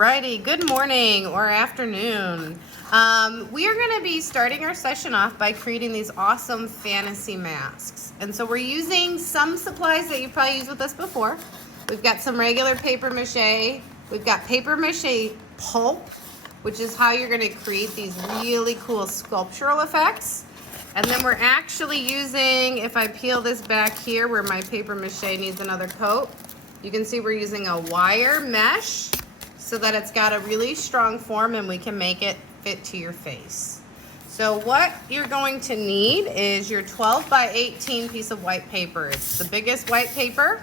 Alrighty, good morning or afternoon. We are going to be starting our session off by creating these awesome fantasy masks. And so we're using some supplies that you've probably used with us before. We've got some regular paper mache. We've got paper mache pulp, which is how you're going to create these really cool sculptural effects. And then we're actually using, if I peel this back here where my paper mache needs another coat, you can see we're using a wire mesh so that it's got a really strong form and we can make it fit to your face. So what you're going to need is your 12 by 18 piece of white paper. It's the biggest white paper.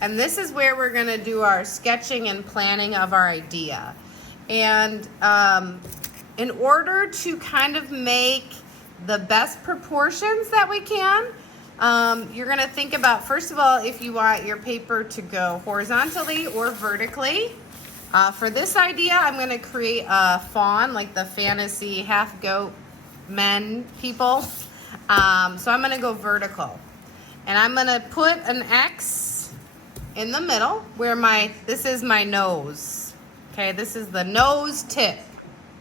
And this is where we're going to do our sketching and planning of our idea. And in order to kind of make the best proportions that we can, you're going to think about, first of all, if you want your paper to go horizontally or vertically. For this idea, I'm going to create a fawn, like the fantasy half goat men people. So I'm going to go vertical. And I'm going to put an X in the middle where this is my nose. Okay, this is the nose tip.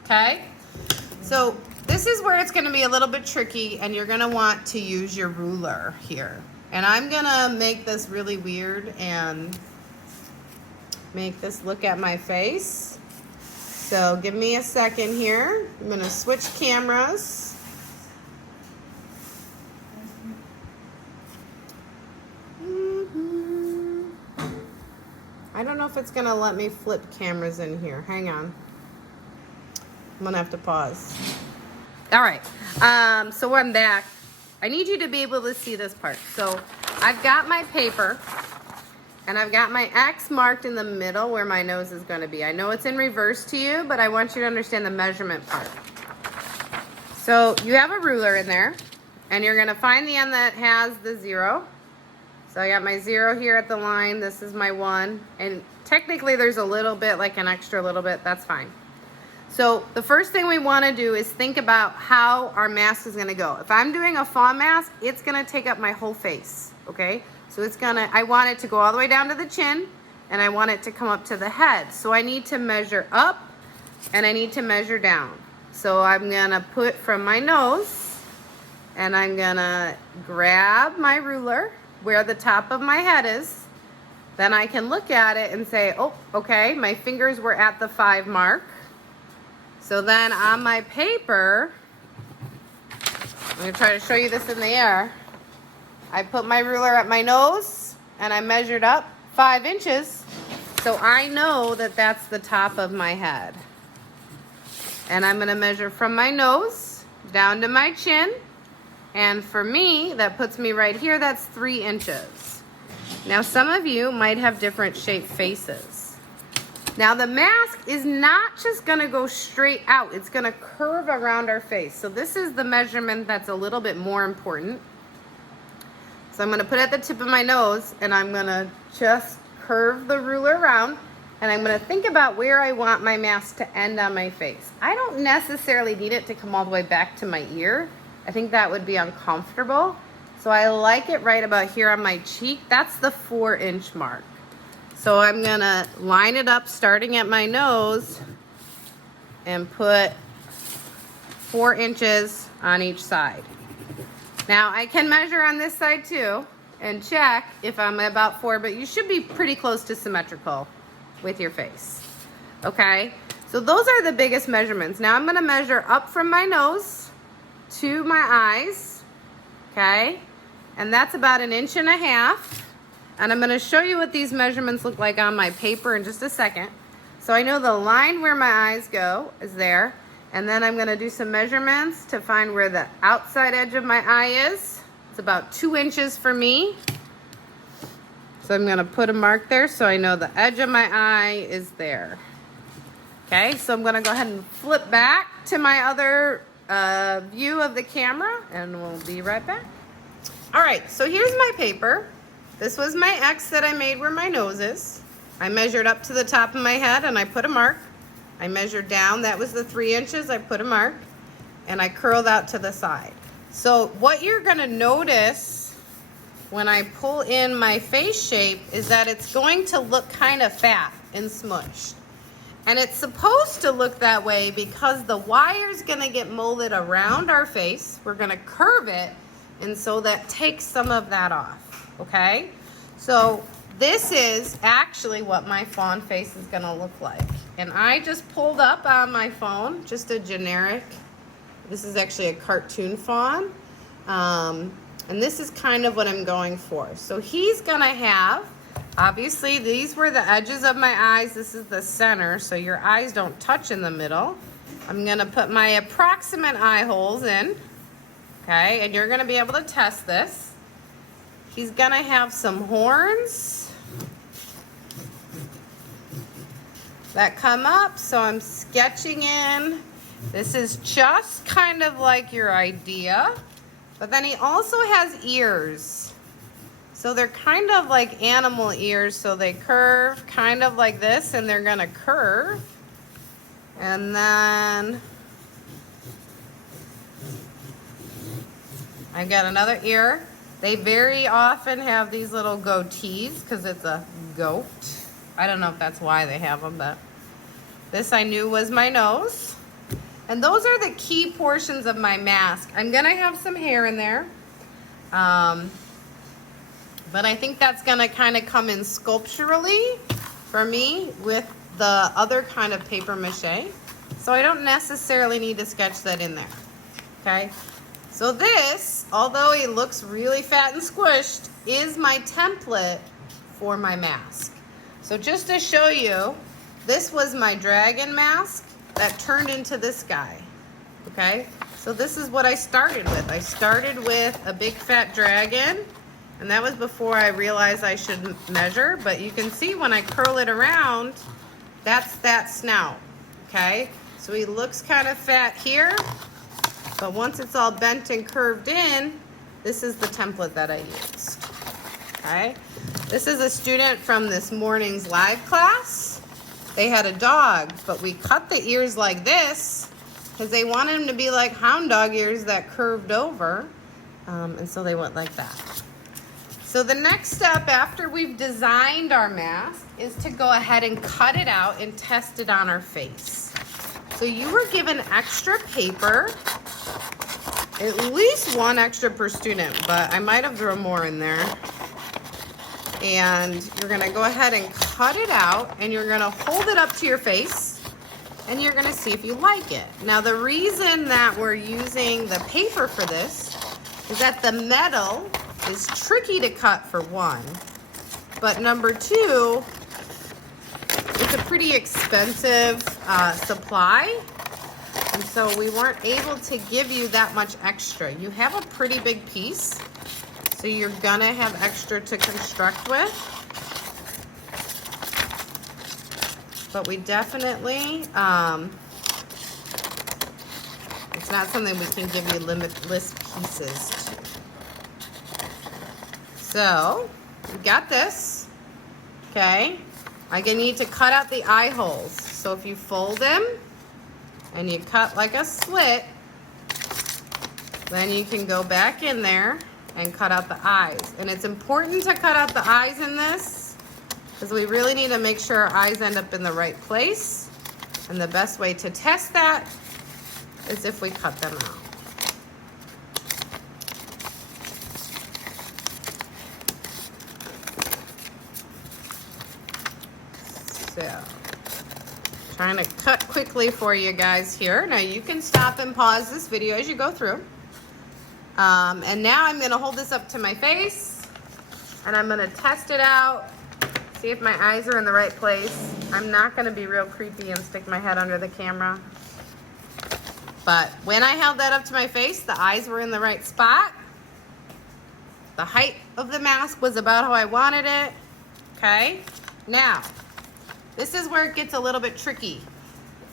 Okay, so this is where it's going to be a little bit tricky, and you're going to want to use your ruler here. And I'm going to make this really weird and make this look at my face. So give me a second here. I'm going to switch cameras. I don't know if it's going to let me flip cameras in here. Hang on. I'm going to have to pause. All right, so I'm back. I need you to be able to see this part. So I've got my paper, and I've got my X marked in the middle where my nose is going to be. I know it's in reverse to you, but I want you to understand the measurement part. So you have a ruler in there, and you're going to find the end that has the 0. So I got my 0 here at the line. This is my 1, and technically there's a little bit, like an extra little bit. That's fine. So the first thing we want to do is think about how our mask is going to go. If I'm doing a fawn mask, it's going to take up my whole face, okay? So I want it to go all the way down to the chin, and I want it to come up to the head. So I need to measure up, and I need to measure down. So I'm going to put from my nose, and I'm going to grab my ruler where the top of my head is. Then I can look at it and say, oh, okay, my fingers were at the 5 mark. So then on my paper, I'm going to try to show you this in the air. I put my ruler at my nose and I measured up 5 inches. So I know that that's the top of my head. And I'm going to measure from my nose down to my chin. And for me, that puts me right here. That's 3 inches. Now some of you might have different shaped faces. Now the mask is not just going to go straight out. It's going to curve around our face. So this is the measurement that's a little bit more important. So I'm going to put it at the tip of my nose, and I'm going to just curve the ruler around, and I'm going to think about where I want my mask to end on my face. I don't necessarily need it to come all the way back to my ear. I think that would be uncomfortable. So I like it right about here on my cheek. That's the 4-inch mark. So I'm going to line it up starting at my nose and put 4 inches on each side. Now I can measure on this side too and check if I'm about 4, but you should be pretty close to symmetrical with your face. Okay, so those are the biggest measurements. Now I'm going to measure up from my nose to my eyes, okay, and that's about 1.5 inches. And I'm going to show you what these measurements look like on my paper in just a second. So I know the line where my eyes go is there. And then I'm going to do some measurements to find where the outside edge of my eye is. It's about 2 inches for me. So I'm going to put a mark there so I know the edge of my eye is there. Okay, so I'm going to go ahead and flip back to my other view of the camera, and we'll be right back. All right, so here's my paper. This was my X that I made where my nose is. I measured up to the top of my head and I put a mark. I measured down, that was the 3 inches, I put a mark. And I curled out to the side. So what you're gonna notice when I pull in my face shape is that it's going to look kind of fat and smushed. And it's supposed to look that way because the wire's gonna get molded around our face. We're gonna curve it, and so that takes some of that off, okay? So this is actually what my fawn face is gonna look like. And I just pulled up on my phone, just a generic, this is actually a cartoon fawn. And this is kind of what I'm going for. So he's gonna have, obviously these were the edges of my eyes, this is the center, so your eyes don't touch in the middle. I'm gonna put my approximate eye holes in, okay, and you're gonna be able to test this. He's gonna have some horns that come up, so I'm sketching in. This is just kind of like your idea, but then he also has ears. So they're kind of like animal ears, so they curve kind of like this, and they're gonna curve. And then I've got another ear. They very often have these little goatees because it's a goat. I don't know if that's why they have them, but this I knew was my nose. And those are the key portions of my mask. I'm gonna have some hair in there. But I think that's gonna kind of come in sculpturally for me with the other kind of paper mache. So I don't necessarily need to sketch that in there, okay? So this, although it looks really fat and squished, is my template for my mask. So just to show you, this was my dragon mask that turned into this guy, okay? So this is what I started with. I started with a big fat dragon, and that was before I realized I should measure, but you can see when I curl it around, that's that snout, okay? So he looks kind of fat here, but once it's all bent and curved in, this is the template that I used, okay? This is a student from this morning's live class. They had a dog, but we cut the ears like this because they wanted them to be like hound dog ears that curved over, and so they went like that. So the next step after we've designed our mask is to go ahead and cut it out and test it on our face. So you were given extra paper, at least one extra per student, but I might have thrown more in there. And you're gonna go ahead and cut it out, and you're gonna hold it up to your face, and you're gonna see if you like it. Now the reason that we're using the paper for this is that the metal is tricky to cut for one, but number two, it's a pretty expensive supply, and so we weren't able to give you that much extra. You have a pretty big piece, so you're gonna have extra to construct with. But we definitely, it's not something we can give you limitless pieces to. So, we got this, okay? I'm gonna need to cut out the eye holes. So if you fold them and you cut like a slit, then you can go back in there and cut out the eyes. And it's important to cut out the eyes in this because we really need to make sure our eyes end up in the right place. And the best way to test that is if we cut them out. So, trying to cut quickly for you guys here. Now you can stop and pause this video as you go through. And now I'm gonna hold this up to my face and I'm gonna test it out, see if my eyes are in the right place. I'm not gonna be real creepy and stick my head under the camera. But when I held that up to my face, the eyes were in the right spot. The height of the mask was about how I wanted it, okay? Now, this is where it gets a little bit tricky.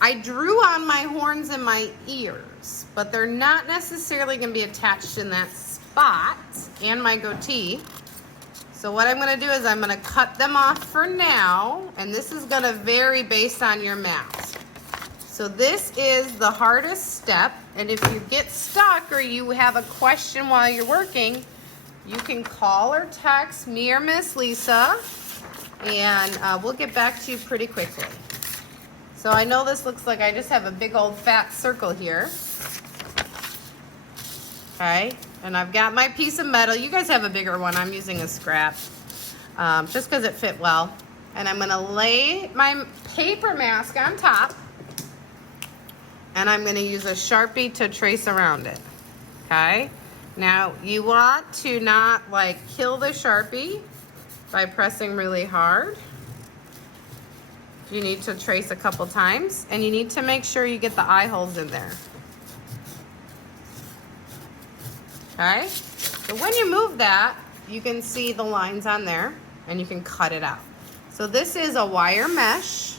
I drew on my horns and my ears, but they're not necessarily gonna be attached in that spot, and my goatee. So what I'm gonna do is I'm gonna cut them off for now, and this is gonna vary based on your mask. So this is the hardest step, and if you get stuck or you have a question while you're working, you can call or text me or Miss Lisa, and we'll get back to you pretty quickly. So I know this looks like I just have a big old fat circle here. Okay, and I've got my piece of metal. You guys have a bigger one. I'm using a scrap just because it fit well. And I'm gonna lay my paper mask on top, and I'm gonna use a Sharpie to trace around it, okay? Now, you want to not like kill the Sharpie by pressing really hard. You need to trace a couple times, and you need to make sure you get the eye holes in there. Okay? So when you move that, you can see the lines on there, and you can cut it out. So this is a wire mesh,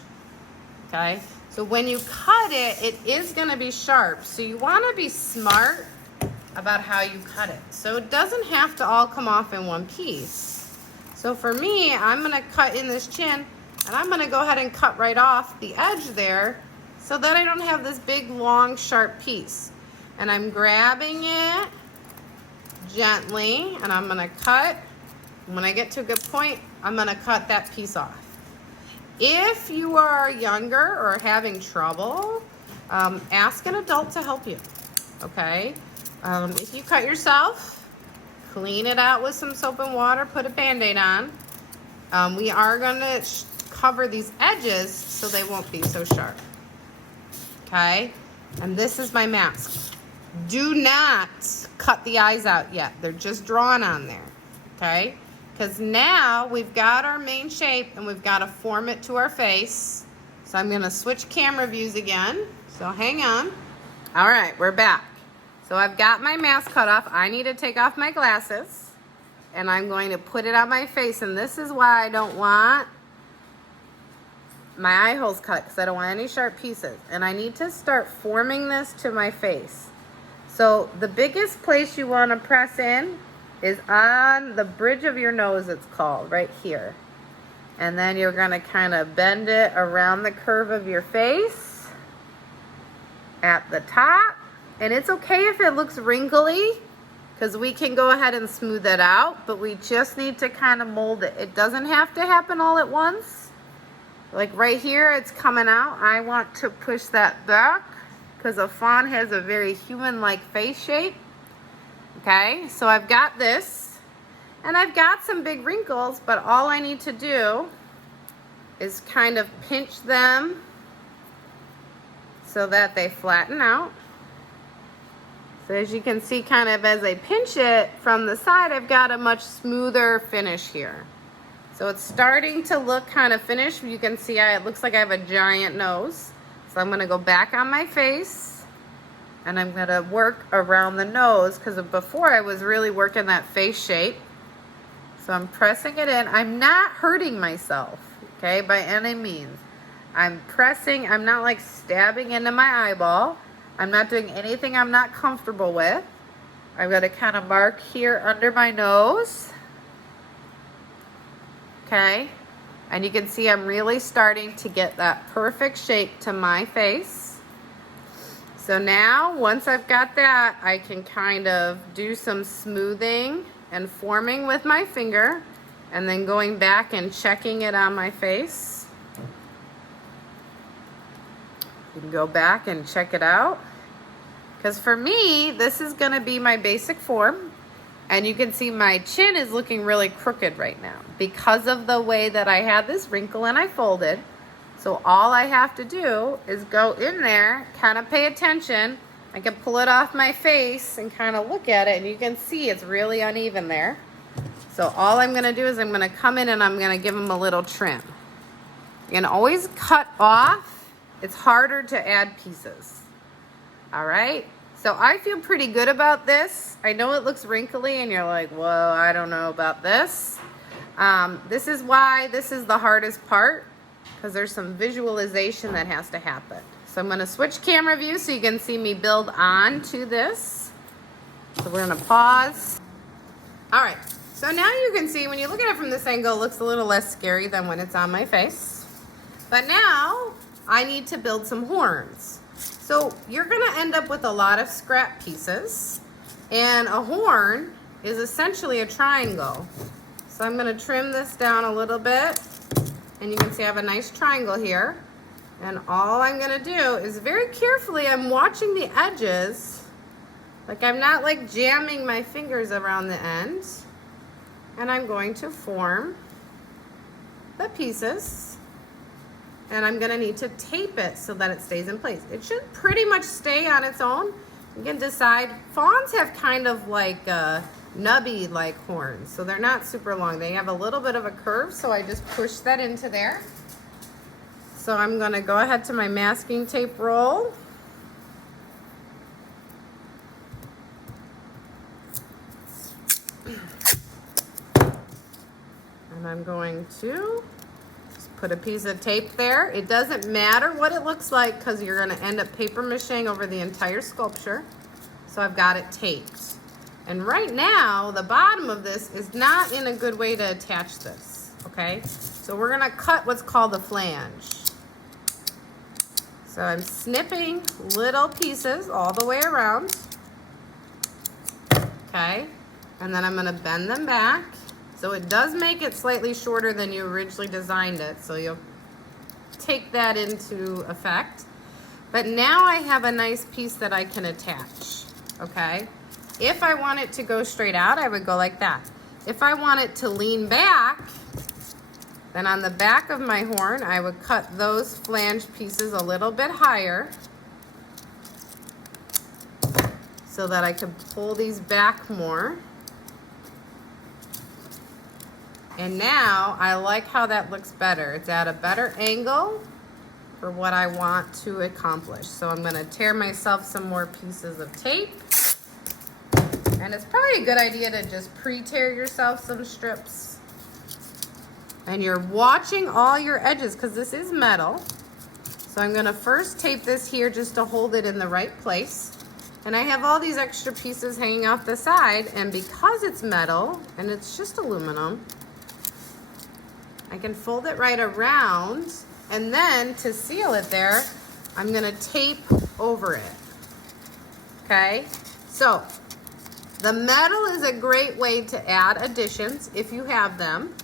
okay? So when you cut it, it is gonna be sharp. So you wanna be smart about how you cut it. So it doesn't have to all come off in one piece. So for me, I'm gonna cut in this chin, and I'm gonna go ahead and cut right off the edge there so that I don't have this big, long, sharp piece. And I'm grabbing it gently, and I'm gonna cut. When I get to a good point, I'm gonna cut that piece off. If you are younger or having trouble, ask an adult to help you, okay? If you cut yourself, clean it out with some soap and water, put a Band-Aid on. We are gonna cover these edges so they won't be so sharp, okay? And this is my mask. Do not cut the eyes out yet. They're just drawn on there, okay? Because now we've got our main shape and we've got to form it to our face. So I'm going to switch camera views again. So hang on. All right, we're back. So I've got my mask cut off. I need to take off my glasses, and I'm going to put it on my face. And this is why I don't want my eye holes cut, because I don't want any sharp pieces. And I need to start forming this to my face. So the biggest place you want to press in is on the bridge of your nose, it's called, right here. And then you're gonna kind of bend it around the curve of your face at the top. And it's okay if it looks wrinkly, because we can go ahead and smooth it out, but we just need to kind of mold it. It doesn't have to happen all at once. Like right here, it's coming out. I want to push that back because a fawn has a very human-like face shape. Okay, so I've got this, and I've got some big wrinkles, but all I need to do is kind of pinch them so that they flatten out. So as you can see, kind of as I pinch it from the side, I've got a much smoother finish here. So it's starting to look kind of finished. You can see it looks like I have a giant nose. So I'm gonna go back on my face, and I'm gonna work around the nose, because before I was really working that face shape. So I'm pressing it in. I'm not hurting myself, okay, by any means. I'm pressing, I'm not like stabbing into my eyeball. I'm not doing anything I'm not comfortable with. I'm gonna kind of mark here under my nose, okay? And you can see I'm really starting to get that perfect shape to my face. So now, once I've got that, I can kind of do some smoothing and forming with my finger, and then going back and checking it on my face. You can go back and check it out. Because for me, this is gonna be my basic form. And you can see my chin is looking really crooked right now because of the way that I had this wrinkle and I folded. So all I have to do is go in there, kind of pay attention. I can pull it off my face and kind of look at it, and you can see it's really uneven there. So all I'm gonna do is I'm gonna come in and I'm gonna give them a little trim. You can always cut off. It's harder to add pieces. All right? So I feel pretty good about this. I know it looks wrinkly and you're like, whoa, I don't know about this. This is why this is the hardest part, because there's some visualization that has to happen. So I'm gonna switch camera view so you can see me build on to this. So we're gonna pause. All right, so now you can see when you look at it from this angle, it looks a little less scary than when it's on my face. But now I need to build some horns. So you're gonna end up with a lot of scrap pieces, and a horn is essentially a triangle. So I'm gonna trim this down a little bit, and you can see I have a nice triangle here. And all I'm gonna do is very carefully, I'm watching the edges. Like I'm not like jamming my fingers around the end. And I'm going to form the pieces. And I'm gonna need to tape it so that it stays in place. It should pretty much stay on its own. You can decide. Fawns have kind of like nubby like horns, so they're not super long. They have a little bit of a curve, so I just push that into there. So I'm gonna go ahead to my masking tape roll. And I'm going to just put a piece of tape there. It doesn't matter what it looks like because you're gonna end up paper macheing over the entire sculpture. So I've got it taped. And right now, the bottom of this is not in a good way to attach this, okay? So we're gonna cut what's called the flange. So I'm snipping little pieces all the way around, okay? And then I'm gonna bend them back. So it does make it slightly shorter than you originally designed it, so you'll take that into effect. But now I have a nice piece that I can attach, okay? If I want it to go straight out, I would go like that. If I want it to lean back, then on the back of my horn, I would cut those flange pieces a little bit higher so that I could pull these back more. And now I like how that looks better. It's at a better angle for what I want to accomplish. So I'm gonna tear myself some more pieces of tape. And it's probably a good idea to just pre-tear yourself some strips. And you're watching all your edges because this is metal. So I'm gonna first tape this here just to hold it in the right place. And I have all these extra pieces hanging off the side, and because it's metal and it's just aluminum, I can fold it right around, and then to seal it there, I'm gonna tape over it, okay? So, the metal is a great way to add additions if you have them,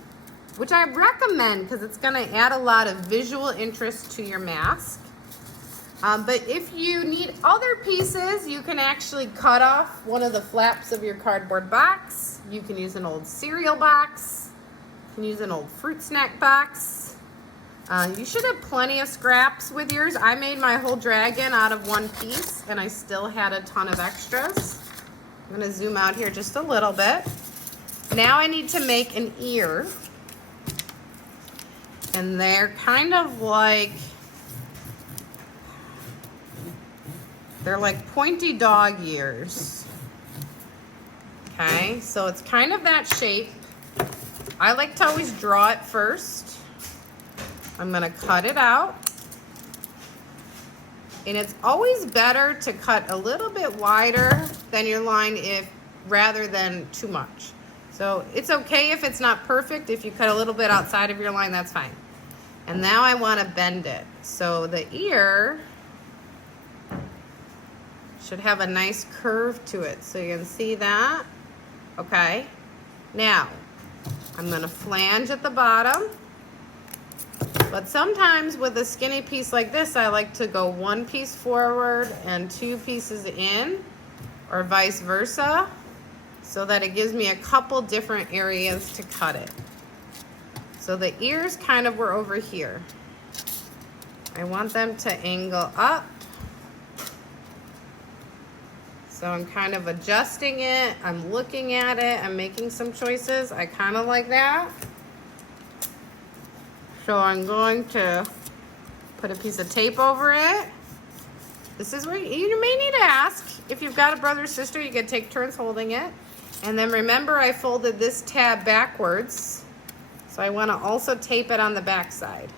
which I recommend because it's gonna add a lot of visual interest to your mask. But if you need other pieces, you can actually cut off one of the flaps of your cardboard box. You can use an old cereal box. You can use an old fruit snack box. You should have plenty of scraps with yours. I made my whole dragon out of one piece and I still had a ton of extras. I'm gonna zoom out here just a little bit. Now I need to make an ear. And they're kind of like, they're like pointy dog ears. Okay, so it's kind of that shape. I like to always draw it first. I'm gonna cut it out. And it's always better to cut a little bit wider than your line rather than too much. So it's okay if it's not perfect. If you cut a little bit outside of your line, that's fine. And now I wanna bend it. So the ear should have a nice curve to it. So you can see that, okay? Now, I'm gonna flange at the bottom, but sometimes with a skinny piece like this, I like to go one piece forward and two pieces in, or vice versa, so that it gives me a couple different areas to cut it. So the ears kind of were over here. I want them to angle up. So I'm kind of adjusting it, I'm looking at it, I'm making some choices. I kind of like that. So I'm going to put a piece of tape over it. This is where you may need to ask. If you've got a brother or sister, you can take turns holding it. And then remember I folded this tab backwards. So I want to also tape it on the back side.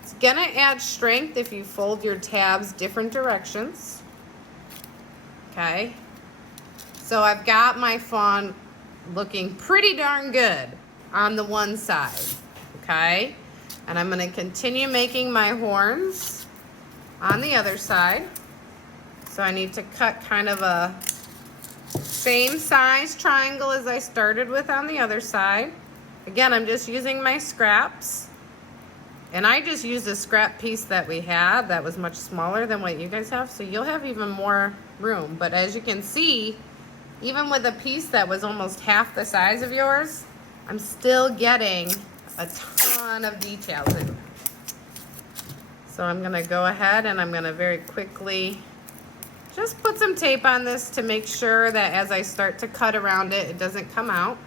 It's gonna add strength if you fold your tabs different directions. Okay, so I've got my fawn looking pretty darn good on the one side, okay? And I'm gonna continue making my horns on the other side. So I need to cut kind of a same size triangle as I started with on the other side. Again, I'm just using my scraps. And I just used a scrap piece that we had that was much smaller than what you guys have, so you'll have even more room. But as you can see, even with a piece that was almost half the size of yours, I'm still getting a ton of details in there. So I'm gonna go ahead and I'm gonna very quickly just put some tape on this to make sure that as I start to cut around it, it doesn't come out.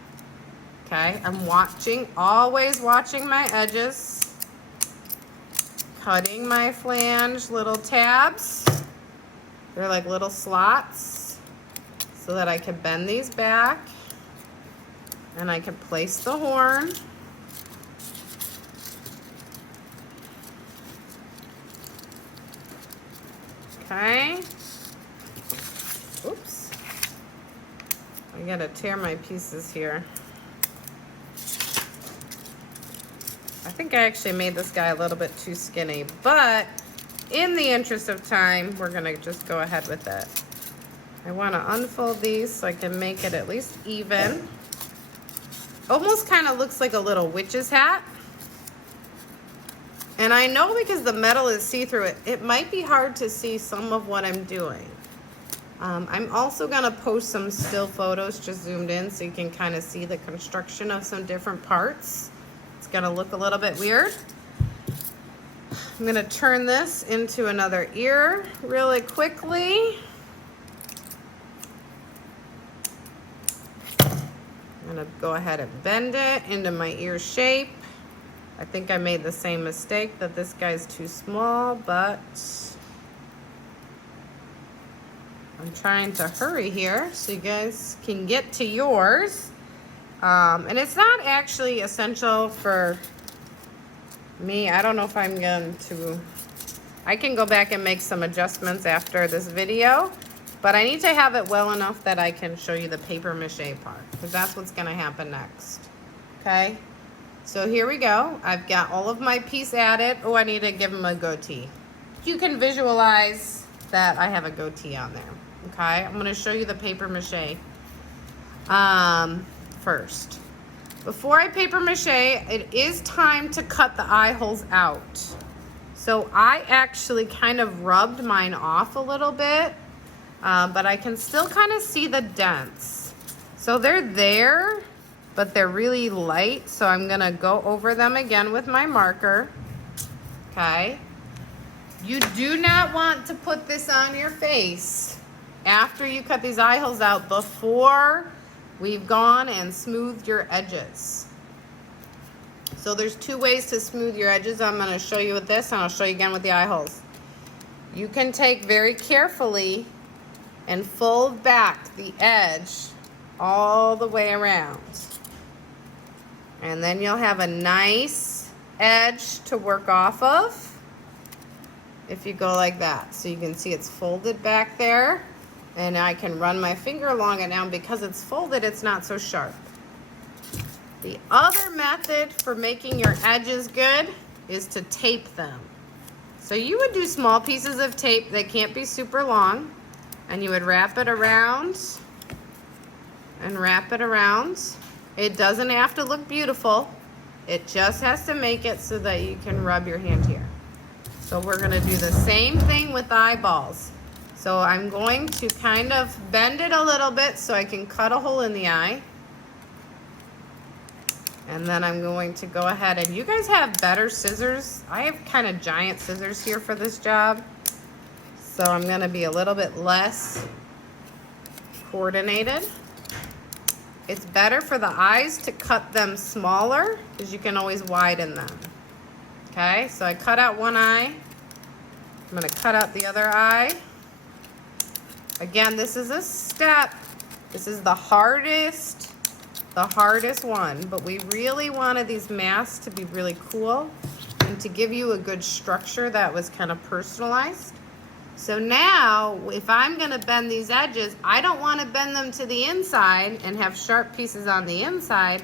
Okay, I'm watching, always watching my edges. Cutting my flange little tabs. They're like little slots so that I can bend these back and I can place the horn. Okay. Oops. I gotta tear my pieces here. I think I actually made this guy a little bit too skinny, but in the interest of time, we're gonna just go ahead with it. I wanna unfold these so I can make it at least even. Almost kind of looks like a little witch's hat. And I know because the metal is see-through, it might be hard to see some of what I'm doing. I'm also gonna post some still photos just zoomed in so you can kind of see the construction of some different parts. Gonna look a little bit weird. I'm gonna turn this into another ear really quickly. I'm gonna go ahead and bend it into my ear shape. I think I made the same mistake that this guy's too small, but I'm trying to hurry here so you guys can get to yours. And it's not actually essential for me. I don't know if I'm going to, I can go back and make some adjustments after this video, but I need to have it well enough that I can show you the paper mache part, because that's what's gonna happen next. Okay, so here we go. I've got all of my piece added. Oh, I need to give them a goatee. You can visualize that I have a goatee on there. Okay, I'm gonna show you the paper mache. First, before I paper mache, it is time to cut the eye holes out. So I actually kind of rubbed mine off a little bit, but I can still kind of see the dents. So they're there, but they're really light. So I'm gonna go over them again with my marker. Okay. You do not want to put this on your face after you cut these eye holes out before we've gone and smoothed your edges. So there's two ways to smooth your edges. I'm gonna show you with this and I'll show you again with the eye holes. You can take very carefully and fold back the edge all the way around. And then you'll have a nice edge to work off of if you go like that. So you can see it's folded back there. And I can run my finger along it now. Because it's folded, it's not so sharp. The other method for making your edges good is to tape them. So you would do small pieces of tape that can't be super long, and you would wrap it around and wrap it around. It doesn't have to look beautiful. It just has to make it so that you can rub your hand here. So we're gonna do the same thing with the eyeballs. So I'm going to kind of bend it a little bit so I can cut a hole in the eye. And then I'm going to go ahead, and you guys have better scissors. I have kind of giant scissors here for this job. So I'm gonna be a little bit less coordinated. It's better for the eyes to cut them smaller because you can always widen them. Okay, so I cut out one eye. I'm gonna cut out the other eye. Again, this is a step. This is the hardest one, but we really wanted these masks to be really cool and to give you a good structure that was kind of personalized. So now, if I'm gonna bend these edges, I don't wanna bend them to the inside and have sharp pieces on the inside.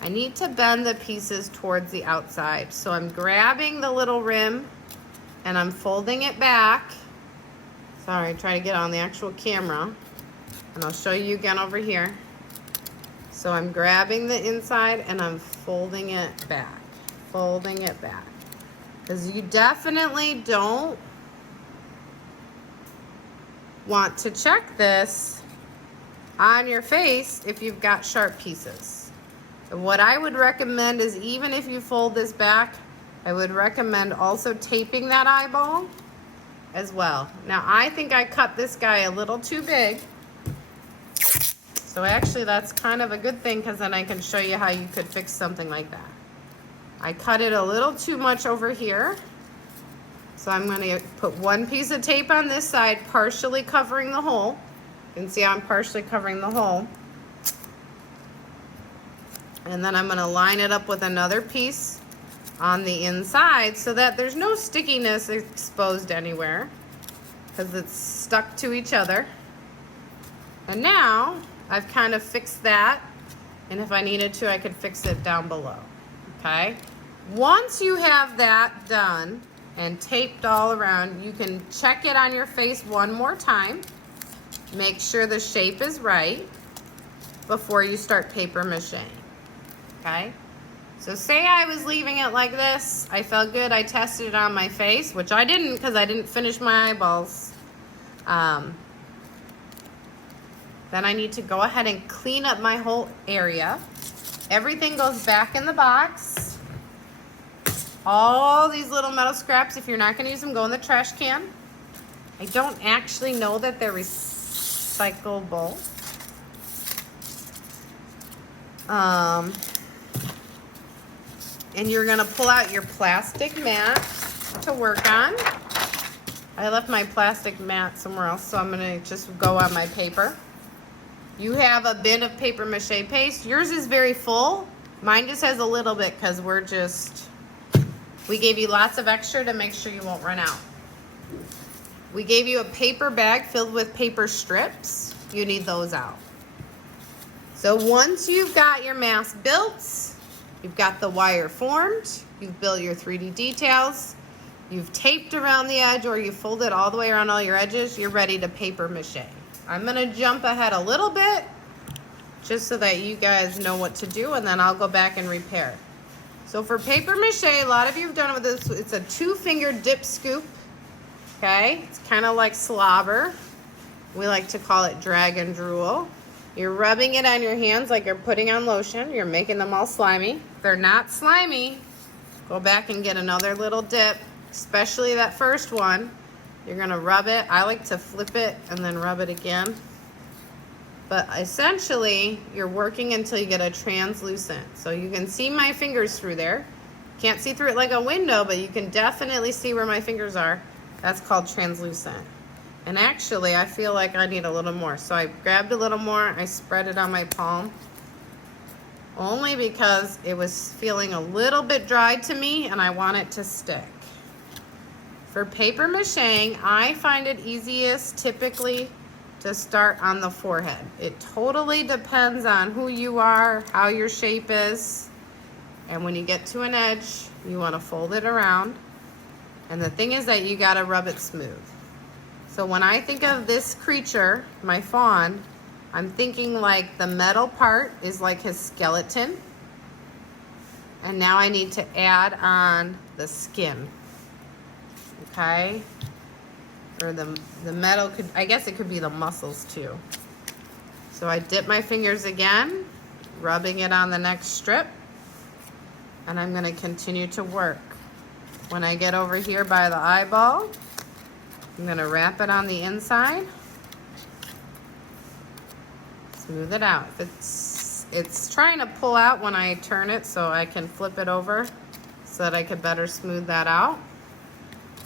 I need to bend the pieces towards the outside. So I'm grabbing the little rim and I'm folding it back. Sorry, try to get on the actual camera. And I'll show you again over here. So I'm grabbing the inside and I'm folding it back, folding it back. because you definitely don't want to check this on your face if you've got sharp pieces. And what I would recommend is, even if you fold this back, I would recommend also taping that eyeball as well. Now I think I cut this guy a little too big. So actually that's kind of a good thing, because then I can show you how you could fix something like that. I cut it a little too much over here. So I'm going to put one piece of tape on this side, partially covering the hole. You can see I'm partially covering the hole. And then I'm going to line it up with another piece on the inside so that there's no stickiness exposed anywhere, because it's stuck to each other. And now I've kind of fixed that, and if I needed to, I could fix it down below, okay? Once you have that done and taped all around, you can check it on your face one more time. Make sure the shape is right before you start paper mache, okay? So say I was leaving it like this, I felt good, I tested it on my face, which I didn't because I didn't finish my eyeballs. Then I need to go ahead and clean up my whole area. Everything goes back in the box. All these little metal scraps, if you're not going to use them, go in the trash can. I don't actually know that they're recyclable. And you're going to pull out your plastic mat to work on. I left my plastic mat somewhere else, so I'm going to just go on my paper. You have a bin of paper mache paste. Yours is very full. Mine just has a little bit because we gave you lots of extra to make sure you won't run out. We gave you a paper bag filled with paper strips. You need those out. So once you've got your mask built, you've got the wire formed, you've built your 3D details, you've taped around the edge, or you folded all the way around all your edges, you're ready to paper mache. I'm going to jump ahead a little bit just so that you guys know what to do, and then I'll go back and repair. So for paper mache, a lot of you have done it with this. It's a 2-finger dip scoop. Okay, it's kind of like slobber. We like to call it dragon drool. You're rubbing it on your hands like you're putting on lotion. You're making them all slimy. If they're not slimy, go back and get another little dip, especially that first one. You're gonna rub it. I like to flip it and then rub it again. But essentially, you're working until you get a translucent. So you can see my fingers through there. Can't see through it like a window, but you can definitely see where my fingers are. That's called translucent. And actually, I feel like I need a little more. So I grabbed a little more, I spread it on my palm. Only because it was feeling a little bit dry to me and I want it to stick. For paper macheing, I find it easiest typically to start on the forehead. It totally depends on who you are, how your shape is. And when you get to an edge, you want to fold it around. And the thing is that you got to rub it smooth. So when I think of this creature, my fawn, I'm thinking like the metal part is like his skeleton. And now I need to add on the skin. Okay? Or the metal could, I guess it could be the muscles too. So I dip my fingers again, rubbing it on the next strip. And I'm going to continue to work. When I get over here by the eyeball, I'm going to wrap it on the inside. Smooth it out. It's trying to pull out when I turn it, so I can flip it over so that I could better smooth that out.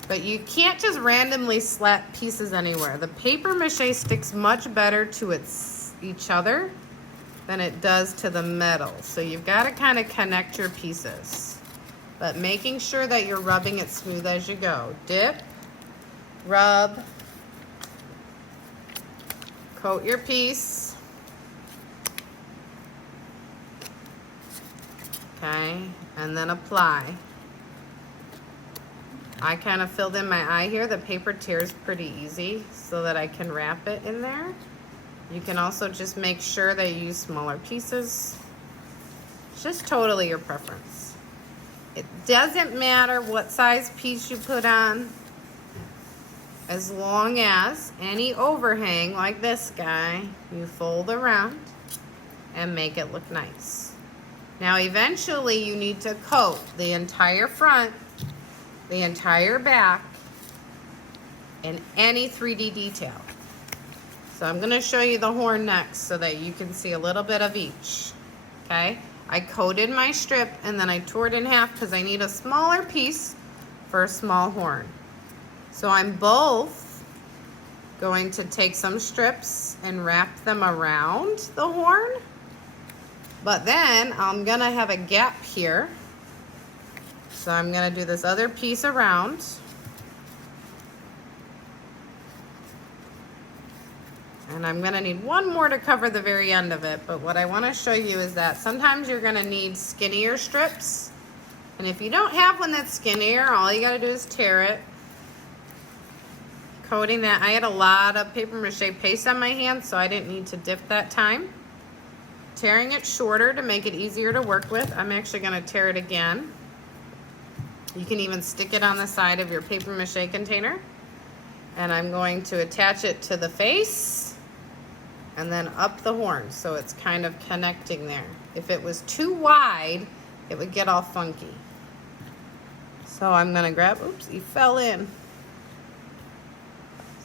But you can't just randomly slap pieces anywhere. The paper mache sticks much better to each other than it does to the metal. So you've got to kind of connect your pieces. But making sure that you're rubbing it smooth as you go. Dip, rub, coat your piece. Okay, and then apply. I kind of filled in my eye here. The paper tears pretty easy so that I can wrap it in there. You can also just make sure that you use smaller pieces. It's just totally your preference. It doesn't matter what size piece you put on, as long as any overhang like this guy, you fold around and make it look nice. Now eventually you need to coat the entire front, the entire back, and any 3D detail. So I'm gonna show you the horn next so that you can see a little bit of each, okay? I coated my strip and then I tore it in half because I need a smaller piece for a small horn. So I'm both going to take some strips and wrap them around the horn, but then I'm gonna have a gap here. So I'm gonna do this other piece around. And I'm gonna need one more to cover the very end of it, but what I wanna show you is that sometimes you're gonna need skinnier strips. And if you don't have one that's skinnier, all you gotta do is tear it. Coating that, I had a lot of paper mache paste on my hands, so I didn't need to dip that time. Tearing it shorter to make it easier to work with. I'm actually gonna tear it again. You can even stick it on the side of your paper mache container. And I'm going to attach it to the face and then up the horn, so it's kind of connecting there. If it was too wide, it would get all funky. So I'm gonna grab, oops, he fell in.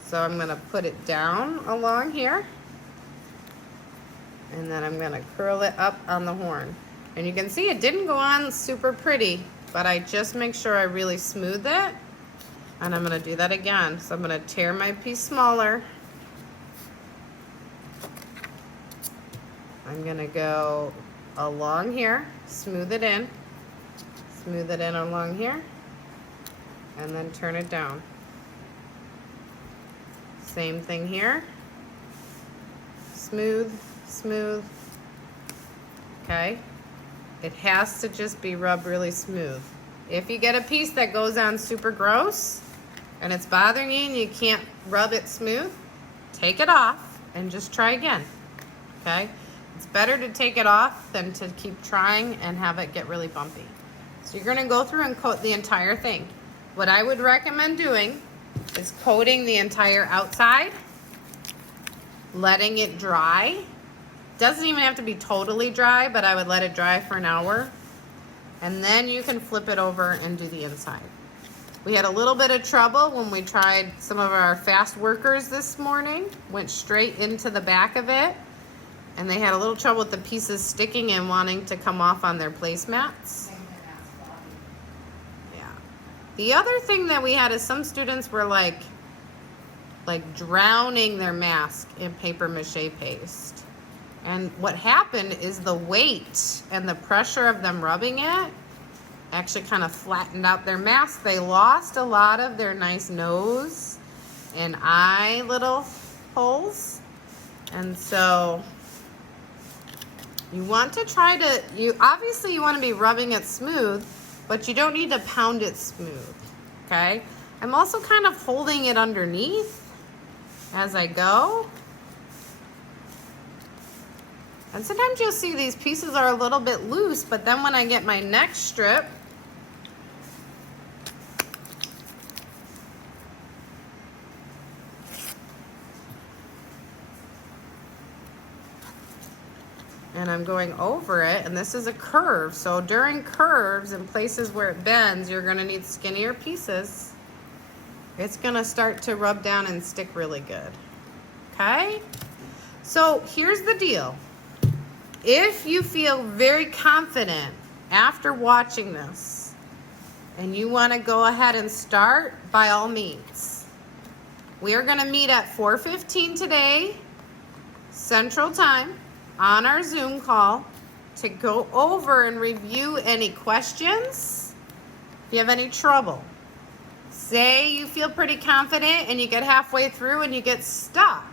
So I'm gonna put it down along here, and then I'm gonna curl it up on the horn. And you can see it didn't go on super pretty, but I just make sure I really smooth it. And I'm gonna do that again. So I'm gonna tear my piece smaller. I'm gonna go along here, smooth it in along here, and then turn it down. Same thing here. Smooth, smooth. Okay? It has to just be rubbed really smooth. If you get a piece that goes on super gross and it's bothering you and you can't rub it smooth, take it off and just try again. Okay? It's better to take it off than to keep trying and have it get really bumpy. So you're gonna go through and coat the entire thing. What I would recommend doing is coating the entire outside, letting it dry. Doesn't even have to be totally dry, but I would let it dry for an hour. And then you can flip it over and do the inside. We had a little bit of trouble when we tried some of our fast workers this morning. Went straight into the back of it, and they had a little trouble with the pieces sticking and wanting to come off on their placemats. Yeah. The other thing that we had is some students were like drowning their mask in paper mache paste. And what happened is the weight and the pressure of them rubbing it actually kind of flattened out their mask. They lost a lot of their nice nose and eye little holes. And so you want to try to, obviously you want to be rubbing it smooth, but you don't need to pound it smooth, okay? I'm also kind of holding it underneath as I go. And sometimes you'll see these pieces are a little bit loose, but then when I get my next strip, and I'm going over it, and this is a curve. So during curves and places where it bends, you're gonna need skinnier pieces. It's gonna start to rub down and stick really good, okay? So here's the deal. If you feel very confident after watching this and you want to go ahead and start, by all means. We are going to meet at 4:15 today, Central Time, on our Zoom call to go over and review any questions. If you have any trouble, say you feel pretty confident and you get halfway through and you get stuck,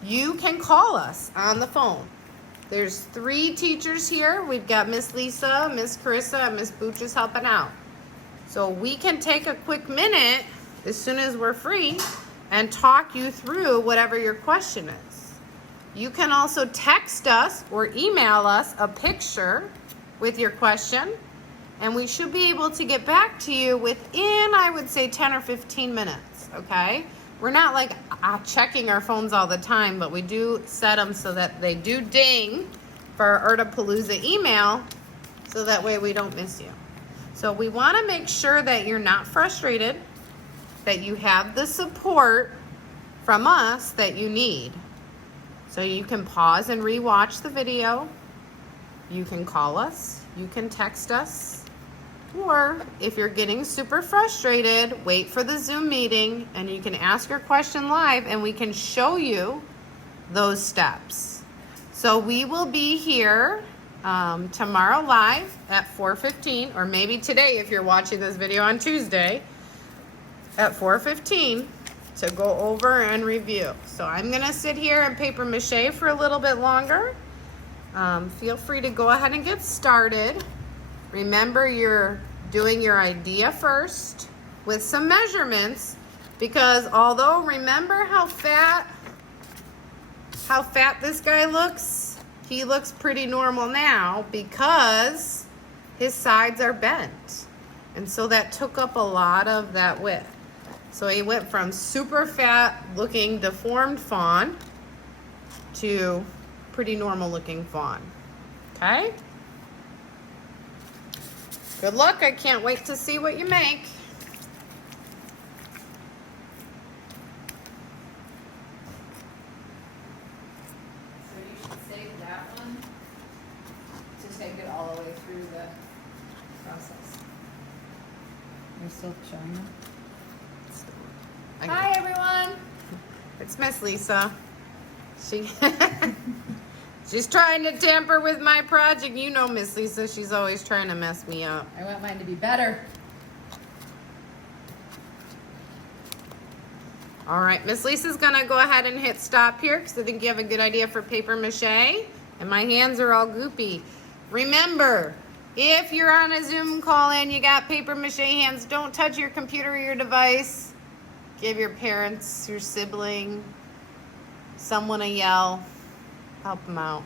you can call us on the phone. There's 3 teachers here. We've got Miss Lisa, Miss Carissa, and Miss Booch is helping out. So we can take a quick minute as soon as we're free and talk you through whatever your question is. You can also text us or email us a picture with your question, and we should be able to get back to you within, I would say, 10 or 15 minutes, okay? We're not like checking our phones all the time, but we do set them so that they do ding for our Erdapalooza email, so that way we don't miss you. So we want to make sure that you're not frustrated, that you have the support from us that you need. So you can pause and rewatch the video. You can call us, you can text us, or if you're getting super frustrated, wait for the Zoom meeting and you can ask your question live and we can show you those steps. So we will be here tomorrow live at 4:15, or maybe today if you're watching this video on Tuesday at 4:15 to go over and review. So I'm gonna sit here and paper mache for a little bit longer. Feel free to go ahead and get started. Remember, you're doing your idea first with some measurements, because although, remember how fat this guy looks? He looks pretty normal now because his sides are bent. And so that took up a lot of that width. So he went from super fat looking deformed fawn to pretty normal looking fawn. Okay? Good luck. I can't wait to see what you make. So you should save that one to take it all the way through the process. You're still showing them? Hi everyone. It's Miss Lisa. She's trying to tamper with my project. You know Miss Lisa, she's always trying to mess me up. I want mine to be better. All right, Miss Lisa's gonna go ahead and hit stop here because I think you have a good idea for paper mache, and my hands are all goopy. Remember, if you're on a Zoom call and you got paper mache hands, don't touch your computer or your device. Give your parents, your sibling, someone a yell. Help them out.